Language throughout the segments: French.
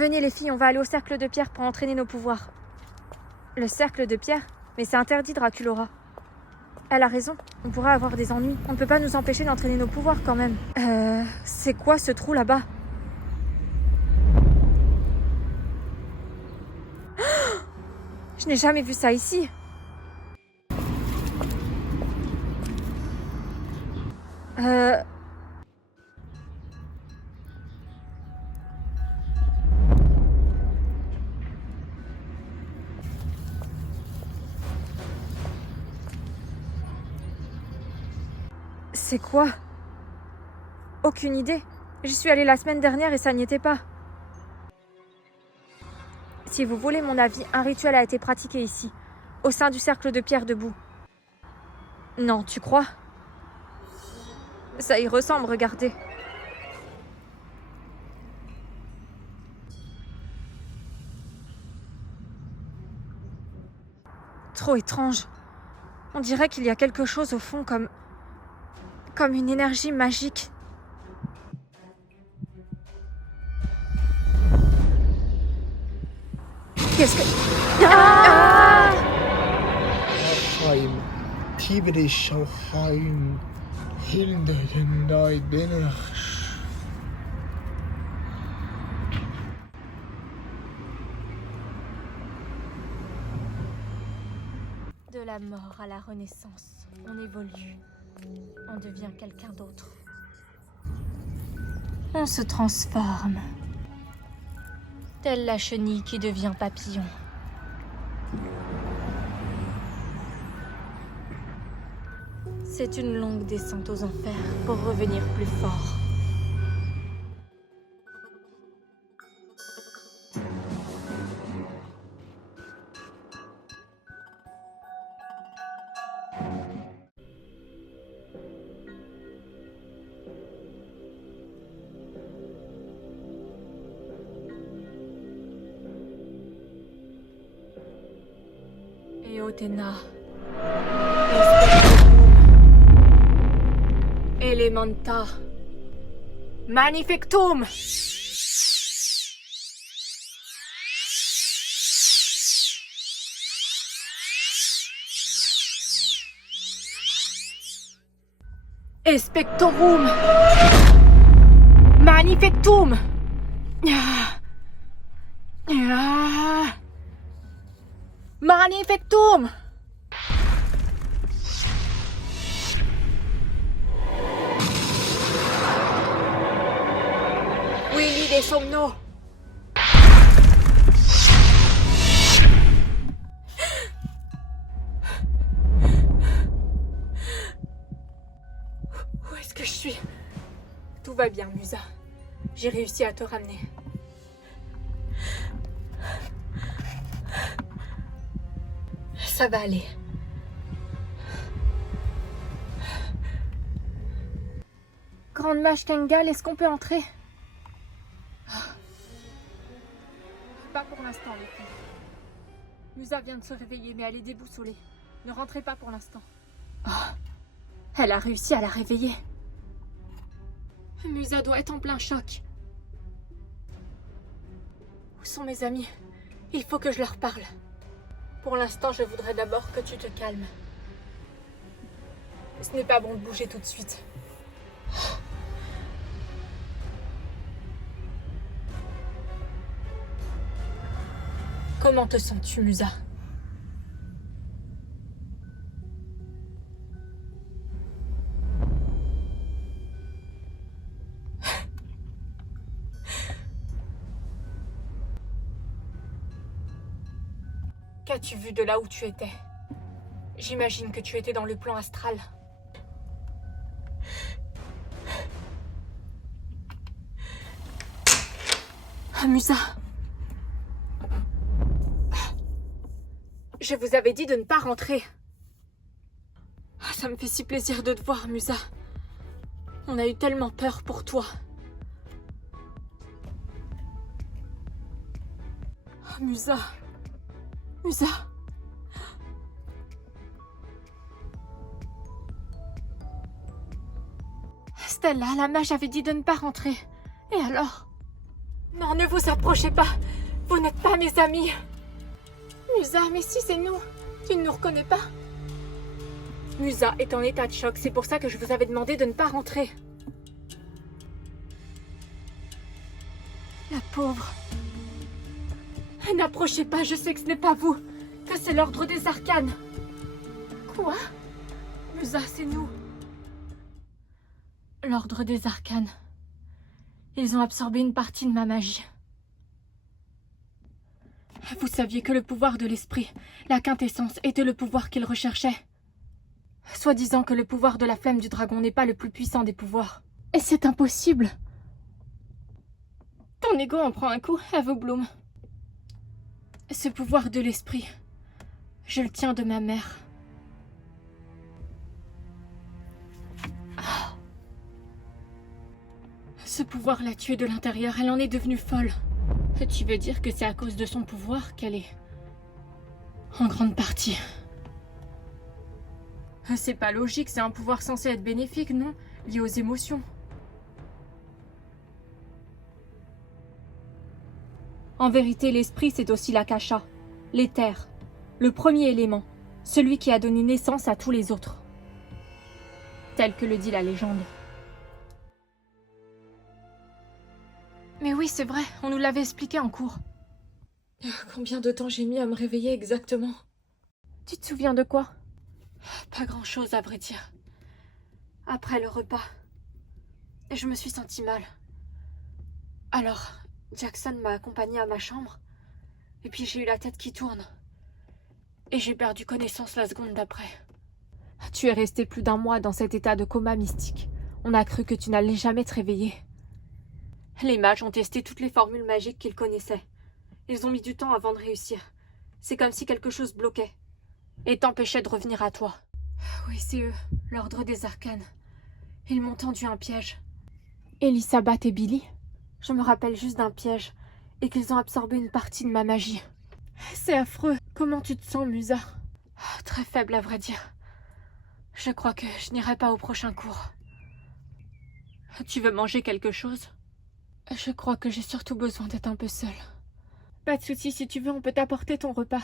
Venez les filles, on va aller au cercle de pierre pour entraîner nos pouvoirs. Le cercle de pierre? Mais c'est interdit, Draculaura. Elle a raison, on pourrait avoir des ennuis. On ne peut pas nous empêcher d'entraîner nos pouvoirs quand même. C'est quoi ce trou là-bas? Je n'ai jamais vu ça ici. C'est quoi? Aucune idée. J'y suis allée la semaine dernière et ça n'y était pas. Si vous voulez mon avis, un rituel a été pratiqué ici, au sein du cercle de pierre debout. Non, tu crois? Ça y ressemble, regardez. Trop étrange. On dirait qu'il y a quelque chose au fond comme une énergie magique. Qu'est-ce que... Ah! Heim, Tiberi Schauheim, Hilde Jendai Denach. De la mort à la renaissance, on évolue. On devient quelqu'un d'autre. On se transforme. Telle la chenille qui devient papillon. C'est une longue descente aux enfers pour revenir plus fort. Eotena. Elementa. Manifectum! Expectorum! Manifectum! Manifectum! Willy des somnos! Où est-ce que je suis? Tout va bien, Musa. J'ai réussi à te ramener. Ça va aller. Grande mage Tengal, est-ce qu'on peut entrer? Pas pour l'instant, les filles. Musa vient de se réveiller, mais elle est déboussolée. Ne rentrez pas pour l'instant. Oh, elle a réussi à la réveiller. Musa doit être en plein choc. Où sont mes amis? Il faut que je leur parle. Pour l'instant, je voudrais d'abord que tu te calmes. Ce n'est pas bon de bouger tout de suite. Comment te sens-tu, Musa? Qu'as-tu vu de là où tu étais? J'imagine que tu étais dans le plan astral. Musa. Je vous avais dit de ne pas rentrer. Ça me fait si plaisir de te voir, Musa. On a eu tellement peur pour toi. Musa. Musa. Stella, la mage avait dit de ne pas rentrer. Et alors? Non, ne vous approchez pas. Vous n'êtes pas mes amis. Musa, mais si c'est nous. Tu ne nous reconnais pas. Musa est en état de choc. C'est pour ça que je vous avais demandé de ne pas rentrer. La pauvre. N'approchez pas, je sais que ce n'est pas vous. Que c'est l'ordre des arcanes. Quoi? Musa, c'est nous. L'ordre des arcanes. Ils ont absorbé une partie de ma magie. Vous saviez que le pouvoir de l'esprit, la quintessence, était le pouvoir qu'ils recherchaient. Soi-disant que le pouvoir de la flamme du dragon n'est pas le plus puissant des pouvoirs. Et c'est impossible. Ton ego en prend un coup, Avo Bloom. Ce pouvoir de l'esprit, je le tiens de ma mère. Ah. Ce pouvoir l'a tuée de l'intérieur, elle en est devenue folle. Tu veux dire que c'est à cause de son pouvoir qu'elle est... en grande partie. C'est pas logique, c'est un pouvoir censé être bénéfique, non? Lié aux émotions. En vérité, l'esprit, c'est aussi l'akasha, l'éther, le premier élément, celui qui a donné naissance à tous les autres. Tel que le dit la légende. Mais oui, c'est vrai, on nous l'avait expliqué en cours. Combien de temps j'ai mis à me réveiller exactement? Tu te souviens de quoi? Pas grand-chose, à vrai dire. Après le repas, je me suis sentie mal. Alors, Jackson m'a accompagnée à ma chambre, et puis j'ai eu la tête qui tourne. Et j'ai perdu connaissance la seconde d'après. Tu es resté plus d'1 mois dans cet état de coma mystique. On a cru que tu n'allais jamais te réveiller. Les mages ont testé toutes les formules magiques qu'ils connaissaient. Ils ont mis du temps avant de réussir. C'est comme si quelque chose bloquait et t'empêchait de revenir à toi. Oui, c'est eux, l'ordre des arcanes. Ils m'ont tendu un piège. Elisabeth et Billy? Je me rappelle juste d'un piège et qu'ils ont absorbé une partie de ma magie. C'est affreux. Comment tu te sens, Musa? Très faible, à vrai dire. Je crois que je n'irai pas au prochain cours. Tu veux manger quelque chose? Je crois que j'ai surtout besoin d'être un peu seule. Pas de souci, si tu veux, on peut t'apporter ton repas.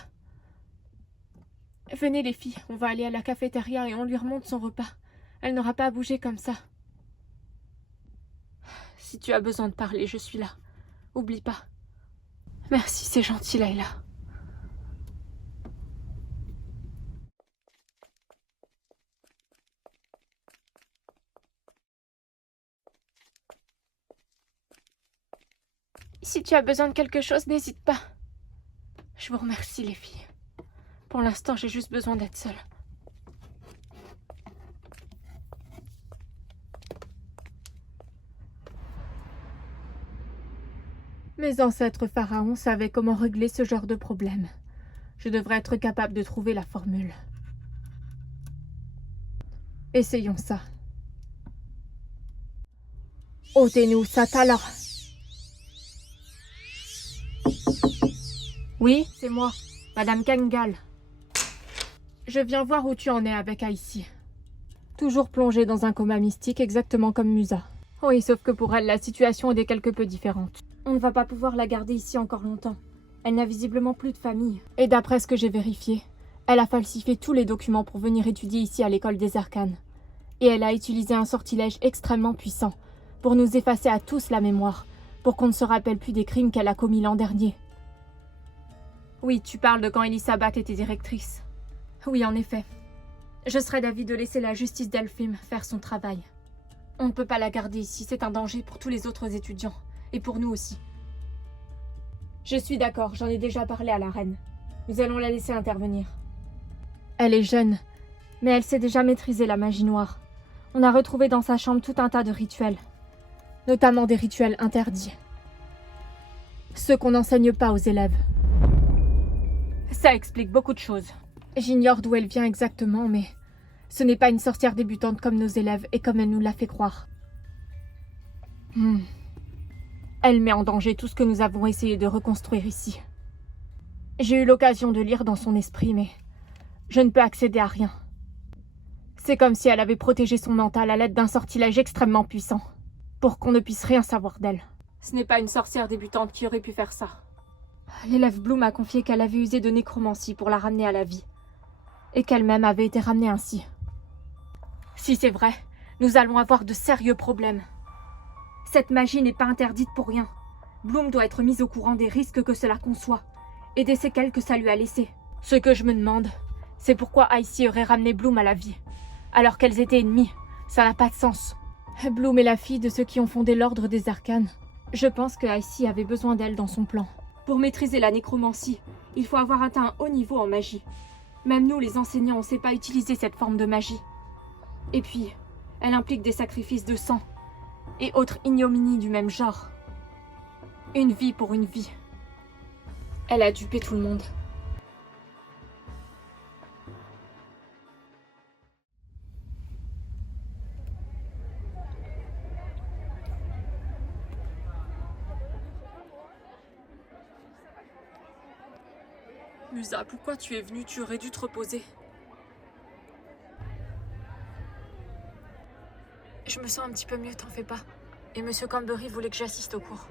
Venez les filles, on va aller à la cafétéria et on lui remonte son repas. Elle n'aura pas à bouger comme ça. Si tu as besoin de parler, je suis là. Oublie pas. Merci, c'est gentil, Layla. Si tu as besoin de quelque chose, n'hésite pas. Je vous remercie, les filles. Pour l'instant, j'ai juste besoin d'être seule. Mes ancêtres pharaons savaient comment régler ce genre de problème. Je devrais être capable de trouver la formule. Essayons ça. Otenu Satala. Oui, c'est moi, Madame Kangal. Je viens voir où tu en es avec Aïssi. Toujours plongée dans un coma mystique, exactement comme Musa. Oui, sauf que pour elle, la situation est quelque peu différente. On ne va pas pouvoir la garder ici encore longtemps. Elle n'a visiblement plus de famille. Et d'après ce que j'ai vérifié, elle a falsifié tous les documents pour venir étudier ici à l'école des arcanes. Et elle a utilisé un sortilège extrêmement puissant pour nous effacer à tous la mémoire, pour qu'on ne se rappelle plus des crimes qu'elle a commis l'an dernier. Oui, tu parles de quand Elisabeth était directrice. Oui, en effet. Je serais d'avis de laisser la justice d'Elfim faire son travail. On ne peut pas la garder ici, c'est un danger pour tous les autres étudiants. Et pour nous aussi. Je suis d'accord, j'en ai déjà parlé à la reine. Nous allons la laisser intervenir. Elle est jeune, mais elle sait déjà maîtriser la magie noire. On a retrouvé dans sa chambre tout un tas de rituels. Notamment des rituels interdits. Ceux qu'on n'enseigne pas aux élèves. Ça explique beaucoup de choses. J'ignore d'où elle vient exactement, mais ce n'est pas une sorcière débutante comme nos élèves et comme elle nous l'a fait croire. Elle met en danger tout ce que nous avons essayé de reconstruire ici. J'ai eu l'occasion de lire dans son esprit, mais je ne peux accéder à rien. C'est comme si elle avait protégé son mental à l'aide d'un sortilège extrêmement puissant, pour qu'on ne puisse rien savoir d'elle. Ce n'est pas une sorcière débutante qui aurait pu faire ça. L'élève Bloom a confié qu'elle avait usé de nécromancie pour la ramener à la vie. Et qu'elle-même avait été ramenée ainsi. Si c'est vrai, nous allons avoir de sérieux problèmes. Cette magie n'est pas interdite pour rien. Bloom doit être mise au courant des risques que cela conçoit, et des séquelles que ça lui a laissées. Ce que je me demande, c'est pourquoi Icy aurait ramené Bloom à la vie, alors qu'elles étaient ennemies. Ça n'a pas de sens. Bloom est la fille de ceux qui ont fondé l'Ordre des Arcanes. Je pense que Icy avait besoin d'elle dans son plan. Pour maîtriser la nécromancie, il faut avoir atteint un haut niveau en magie. Même nous, les enseignants, on ne sait pas utiliser cette forme de magie. Et puis, elle implique des sacrifices de sang, et autres ignominies du même genre. Une vie pour une vie. Elle a dupé tout le monde. Musa, pourquoi tu es venue? Tu aurais dû te reposer. Je me sens un petit peu mieux, t'en fais pas. Et Monsieur Cambery voulait que j'assiste au cours.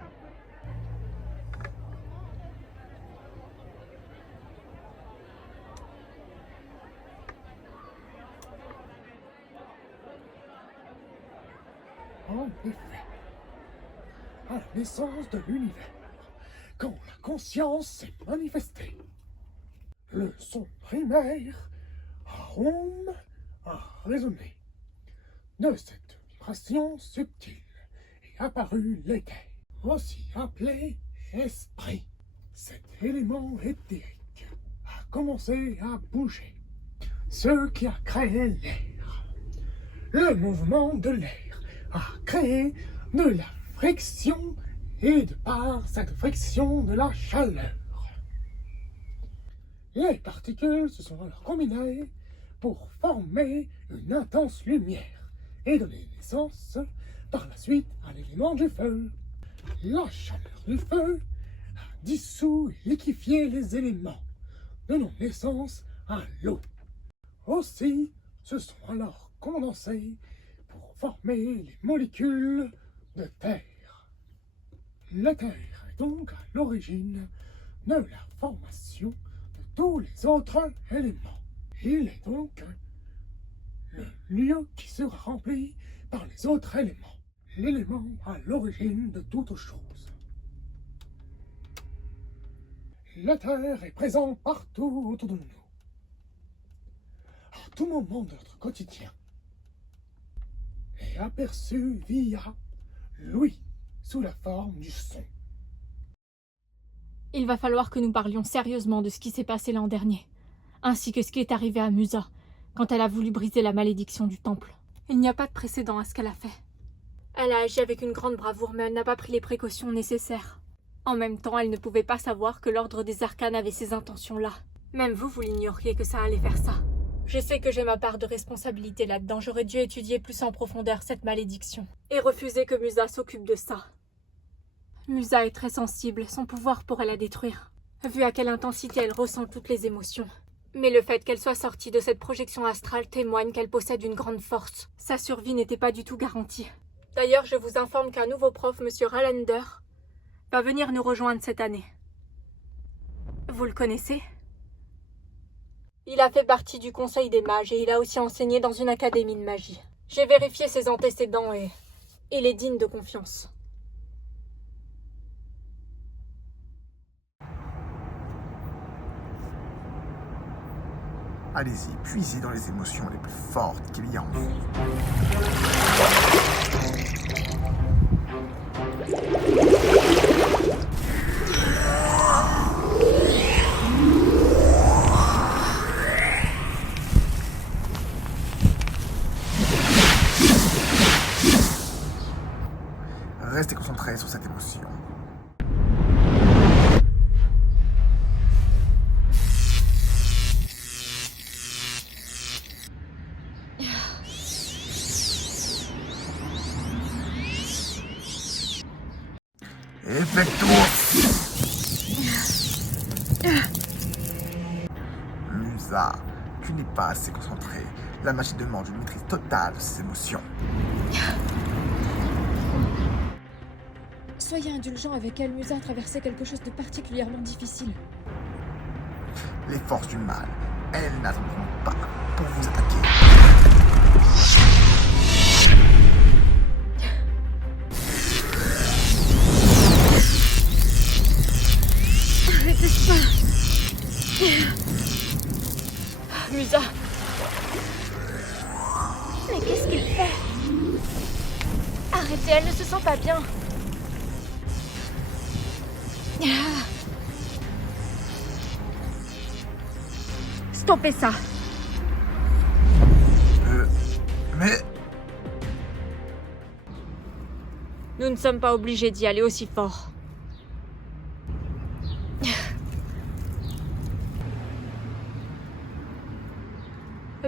En effet, à la naissance de l'univers, quand la conscience s'est manifestée, le son primaire, arôme, a résonné. De cette vibration subtile est apparu l'éther, aussi appelé esprit. Cet élément éthérique a commencé à bouger, ce qui a créé l'air. Le mouvement de l'air a créé de la friction et de par cette friction de la chaleur. Les particules se sont alors combinées pour former une intense lumière et donner naissance par la suite à l'élément du feu. La chaleur du feu a dissous et liquéfié les éléments, donnant naissance à l'eau. Aussi se sont alors condensés pour former les molécules de terre. L'éther est donc à l'origine de la formation de tous les autres éléments. Il est donc le lieu qui sera rempli par les autres éléments, l'élément à l'origine de toute chose. L'éther est présent partout autour de nous, à tout moment de notre quotidien, et aperçu via l'ouïe sous la forme du son. Il va falloir que nous parlions sérieusement de ce qui s'est passé l'an dernier, ainsi que ce qui est arrivé à Musa, quand elle a voulu briser la malédiction du temple. Il n'y a pas de précédent à ce qu'elle a fait. Elle a agi avec une grande bravoure, mais elle n'a pas pris les précautions nécessaires. En même temps, elle ne pouvait pas savoir que l'Ordre des Arcanes avait ces intentions-là. Même vous l'ignoriez que ça allait faire ça. Je sais que j'ai ma part de responsabilité là-dedans. J'aurais dû étudier plus en profondeur cette malédiction. Et refuser que Musa s'occupe de ça. Musa est très sensible, son pouvoir pourrait la détruire. Vu à quelle intensité elle ressent toutes les émotions. Mais le fait qu'elle soit sortie de cette projection astrale témoigne qu'elle possède une grande force. Sa survie n'était pas du tout garantie. D'ailleurs, je vous informe qu'un nouveau prof, M. Rallender, va venir nous rejoindre cette année. Vous le connaissez? Il a fait partie du Conseil des mages et il a aussi enseigné dans une académie de magie. J'ai vérifié ses antécédents et il est digne de confiance. Allez-y, puisez dans les émotions les plus fortes qu'il y a en vous. Restez concentrés sur cette émotion. Musa, tu n'es pas assez concentré. La magie demande une maîtrise totale de ses émotions. Soyez indulgent avec elle, Musa a traversé quelque chose de particulièrement difficile. Les forces du mal, elles n'attendront pas pour vous attaquer. Arrêtez ça! Musa! Mais qu'est-ce qu'il fait? Arrêtez, elle ne se sent pas bien. Stoppez ça! Mais... Nous ne sommes pas obligés d'y aller aussi fort.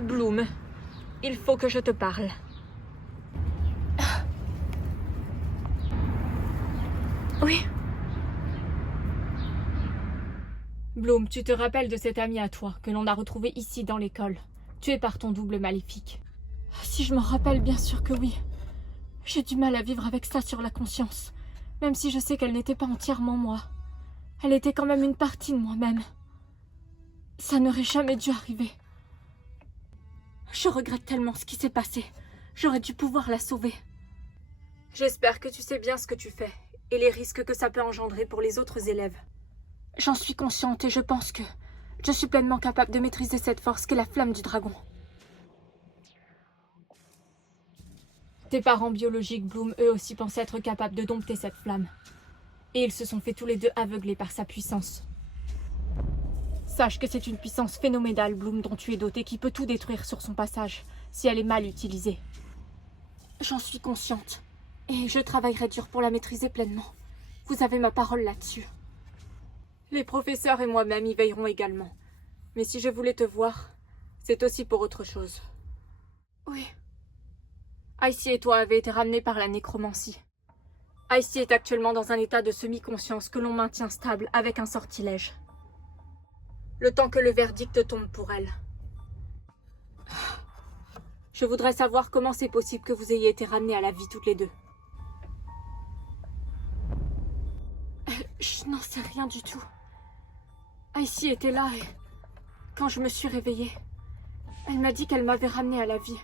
Bloom, il faut que je te parle. Oui. Bloom, tu te rappelles de cet ami à toi que l'on a retrouvé ici dans l'école, tué par ton double maléfique? Si je m'en rappelle, bien sûr que oui. J'ai du mal à vivre avec ça sur la conscience, même si je sais qu'elle n'était pas entièrement moi. Elle était quand même une partie de moi-même. Ça n'aurait jamais dû arriver. Je regrette tellement ce qui s'est passé. J'aurais dû pouvoir la sauver. J'espère que tu sais bien ce que tu fais et les risques que ça peut engendrer pour les autres élèves. J'en suis consciente et je pense que je suis pleinement capable de maîtriser cette force qu'est la flamme du dragon. Tes parents biologiques, Bloom, eux aussi pensaient être capables de dompter cette flamme. Et ils se sont fait tous les deux aveugler par sa puissance. Sache que c'est une puissance phénoménale, Bloom, dont tu es doté, qui peut tout détruire sur son passage, si elle est mal utilisée. J'en suis consciente, et je travaillerai dur pour la maîtriser pleinement. Vous avez ma parole là-dessus. Les professeurs et moi-même y veillerons également. Mais si je voulais te voir, c'est aussi pour autre chose. Oui. Icy et toi avez été ramenés par la nécromancie. Icy est actuellement dans un état de semi-conscience que l'on maintient stable avec un sortilège. Le temps que le verdict tombe pour elle. Je voudrais savoir comment c'est possible que vous ayez été ramenés à la vie toutes les deux. Je n'en sais rien du tout. Icy était là et quand je me suis réveillée, elle m'a dit qu'elle m'avait ramenée à la vie.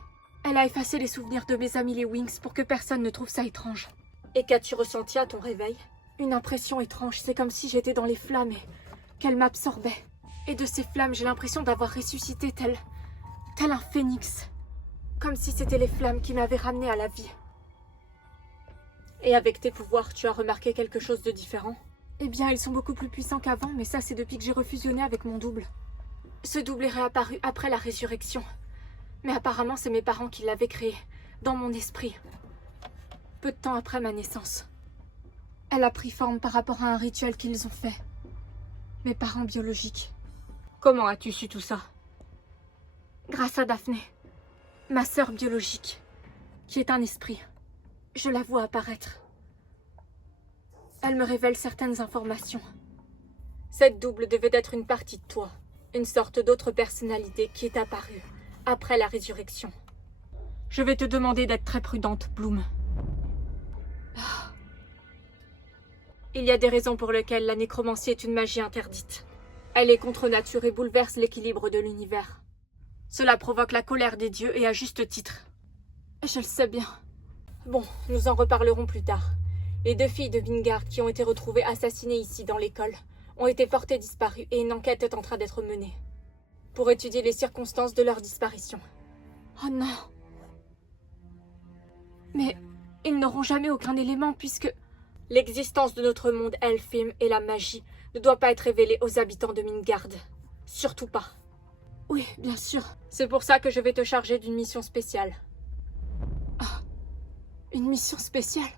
Elle a effacé les souvenirs de mes amis les Wings pour que personne ne trouve ça étrange. Et qu'as-tu ressenti à ton réveil? Une impression étrange, c'est comme si j'étais dans les flammes et qu'elle m'absorbait. Et de ces flammes, j'ai l'impression d'avoir ressuscité tel un phénix. Comme si c'était les flammes qui m'avaient ramenée à la vie. Et avec tes pouvoirs, tu as remarqué quelque chose de différent? Eh bien, ils sont beaucoup plus puissants qu'avant, mais ça, c'est depuis que j'ai refusionné avec mon double. Ce double est réapparu après la résurrection. Mais apparemment, c'est mes parents qui l'avaient créé, dans mon esprit. Peu de temps après ma naissance. Elle a pris forme par rapport à un rituel qu'ils ont fait. Mes parents biologiques. Comment as-tu su tout ça? Grâce à Daphné, ma sœur biologique, qui est un esprit. Je la vois apparaître. Elle me révèle certaines informations. Cette double devait être une partie de toi, une sorte d'autre personnalité qui est apparue après la résurrection. Je vais te demander d'être très prudente, Bloom. Il y a des raisons pour lesquelles la nécromancie est une magie interdite. Elle est contre nature et bouleverse l'équilibre de l'univers. Cela provoque la colère des dieux et à juste titre. Je le sais bien. Bon, nous en reparlerons plus tard. Les 2 filles de Vingard qui ont été retrouvées assassinées ici dans l'école ont été portées disparues et une enquête est en train d'être menée pour étudier les circonstances de leur disparition. Oh non! Mais ils n'auront jamais aucun élément puisque l'existence de notre monde Elfim et la magie ne doit pas être révélée aux habitants de Midgard. Surtout pas. Oui, bien sûr. C'est pour ça que je vais te charger d'une mission spéciale. Ah, une mission spéciale?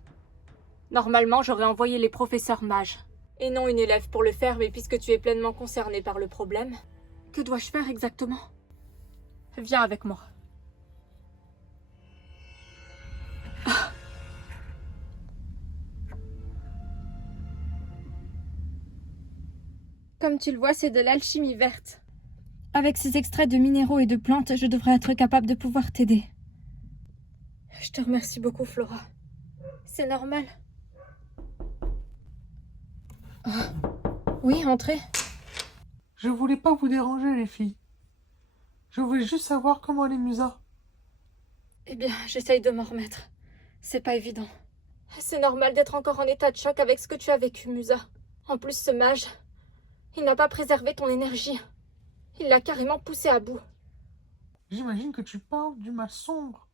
Normalement, j'aurais envoyé les professeurs mages. Et non une élève pour le faire, mais puisque tu es pleinement concerné par le problème, que dois-je faire exactement? Viens avec moi. Ah. Comme tu le vois, c'est de l'alchimie verte. Avec ces extraits de minéraux et de plantes, je devrais être capable de pouvoir t'aider. Je te remercie beaucoup, Flora. C'est normal. Oui, entrez. Je voulais pas vous déranger, les filles. Je voulais juste savoir comment allait Musa. Eh bien, j'essaye de m'en remettre. C'est pas évident. C'est normal d'être encore en état de choc avec ce que tu as vécu, Musa. En plus, ce mage, il n'a pas préservé ton énergie. Il l'a carrément poussé à bout. J'imagine que tu parles du mal sombre.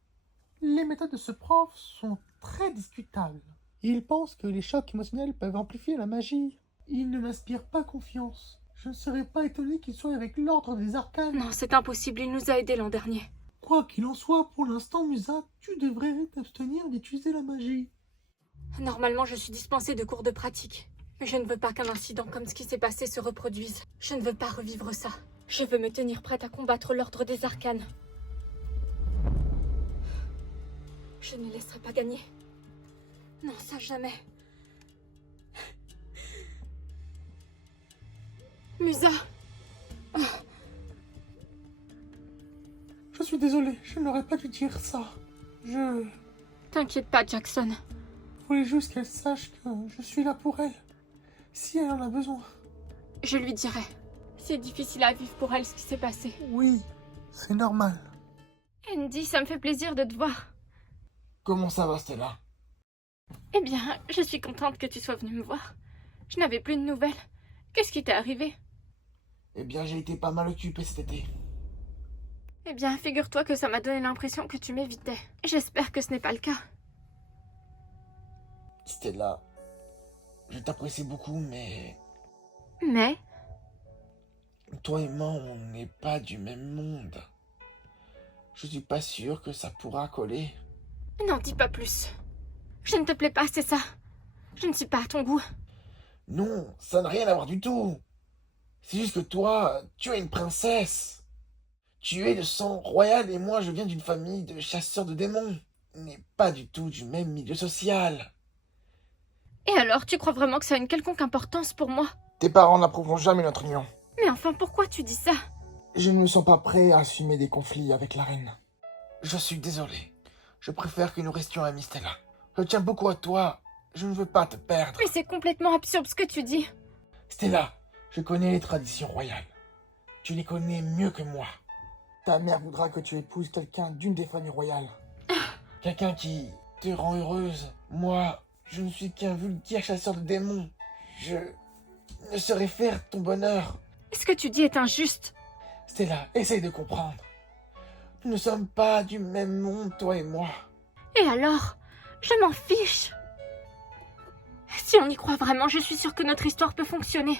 Les méthodes de ce prof sont très discutables. Il pense que les chocs émotionnels peuvent amplifier la magie. Il ne m'inspire pas confiance. Je ne serais pas étonné qu'il soit avec l'ordre des arcanes. Non, c'est impossible, il nous a aidés l'an dernier. Quoi qu'il en soit, pour l'instant, Musa, tu devrais t'abstenir d'utiliser la magie. Normalement, je suis dispensée de cours de pratique. Mais je ne veux pas qu'un incident comme ce qui s'est passé se reproduise. Je ne veux pas revivre ça. Je veux me tenir prête à combattre l'ordre des arcanes. Je ne laisserai pas gagner. Non, ça jamais. Musa! Je suis désolé, je n'aurais pas dû dire ça. Je T'inquiète pas, Jackson. voulais juste qu'elle sache que je suis là pour elle. Si elle en a besoin. Je lui dirai. C'est difficile à vivre pour elle ce qui s'est passé. Oui, c'est normal. Andy, ça me fait plaisir de te voir. Comment ça va, Stella? Eh bien, je suis contente que tu sois venue me voir. Je n'avais plus de nouvelles. Qu'est-ce qui t'est arrivé? Eh bien, j'ai été pas mal occupé cet été. Eh bien, figure-toi que ça m'a donné l'impression que tu m'évitais. J'espère que ce n'est pas le cas. Stella, je t'apprécie beaucoup, mais Mais... toi et moi, on n'est pas du même monde. Je suis pas sûr que ça pourra coller. N'en dis pas plus. Je ne te plais pas, c'est ça. Je ne suis pas à ton goût. Non, ça n'a rien à voir du tout. C'est juste que toi, tu es une princesse. Tu es de sang royal et moi, je viens d'une famille de chasseurs de démons. On n'est pas du tout du même milieu social. Et alors, tu crois vraiment que ça a une quelconque importance pour moi? Tes parents n'approuveront jamais notre union. Mais enfin, pourquoi tu dis ça? Je ne me sens pas prêt à assumer des conflits avec la reine. Je suis désolé. Je préfère que nous restions amis, Stella. Je tiens beaucoup à toi. Je ne veux pas te perdre. Mais c'est complètement absurde ce que tu dis. Stella, je connais les traditions royales. Tu les connais mieux que moi. Ta mère voudra que tu épouses quelqu'un d'une des familles royales. Quelqu'un qui te rend heureuse. Moi, je ne suis qu'un vulgaire chasseur de démons. Je ne saurais faire ton bonheur. Ce que tu dis est injuste. Stella, essaye de comprendre. Nous ne sommes pas du même monde, toi et moi. Et alors? Je m'en fiche. Si on y croit vraiment, je suis sûre que notre histoire peut fonctionner.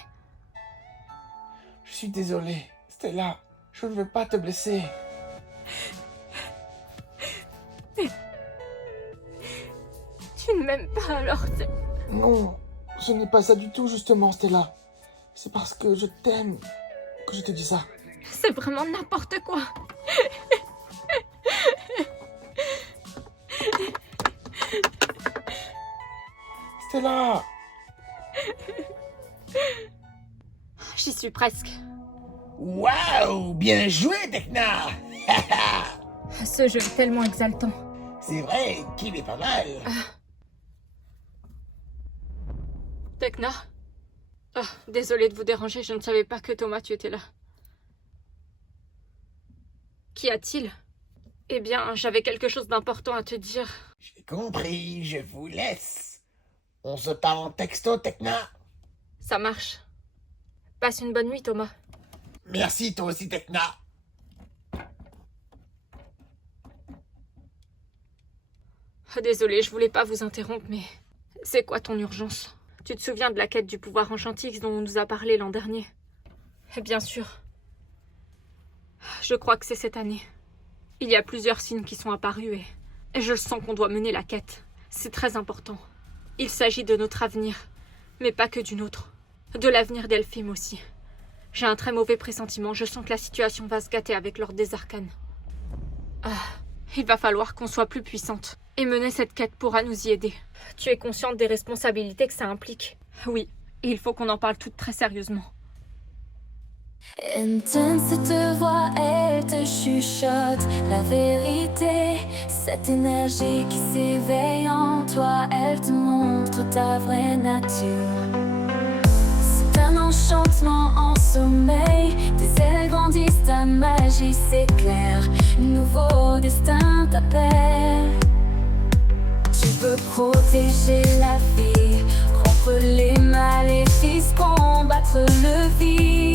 Je suis désolé. Stella, je ne veux pas te blesser. Tu ne m'aimes pas alors, Non, ce n'est pas ça du tout, justement, Stella. C'est parce que je t'aime que je te dis ça. c'est vraiment n'importe quoi. Stella! J'y suis presque. Waouh, bien joué, Tekna. Ce jeu est tellement exaltant. C'est vrai qu'il est pas mal. Tekna? Oh, désolée de vous déranger, je ne savais pas que Thomas, tu étais là. Qu'y a-t-il? Eh bien, j'avais quelque chose d'important à te dire. J'ai compris, je vous laisse. On se parle en texto, Tekna. Ça marche. Passe une bonne nuit, Thomas. Merci, toi aussi, Tekna. Désolée, je voulais pas vous interrompre, mais... C'est quoi ton urgence? Tu te souviens de la quête du pouvoir en Chantix dont on nous a parlé l'an dernier? Bien sûr. Je crois que c'est cette année. Il y a plusieurs signes qui sont apparus et je sens qu'on doit mener la quête. C'est très important. Il s'agit de notre avenir, mais pas que du nôtre. De l'avenir d'Elphim aussi. J'ai un très mauvais pressentiment, je sens que la situation va se gâter avec l'ordre des arcanes. Il va falloir qu'on soit plus puissante. Et mener cette quête pourra nous y aider. Tu es consciente des responsabilités que ça implique? Oui, et il faut qu'on en parle toutes très sérieusement. Intense cette voix, elle te chuchote la vérité. Cette énergie qui s'éveille en toi, elle te montre ta vraie nature. flottement en sommeil. Tes ailes grandissent, ta magie s'éclaire. Nouveau destin t'appelle. Tu peux protéger la vie, rompre les maléfices, combattre le vide.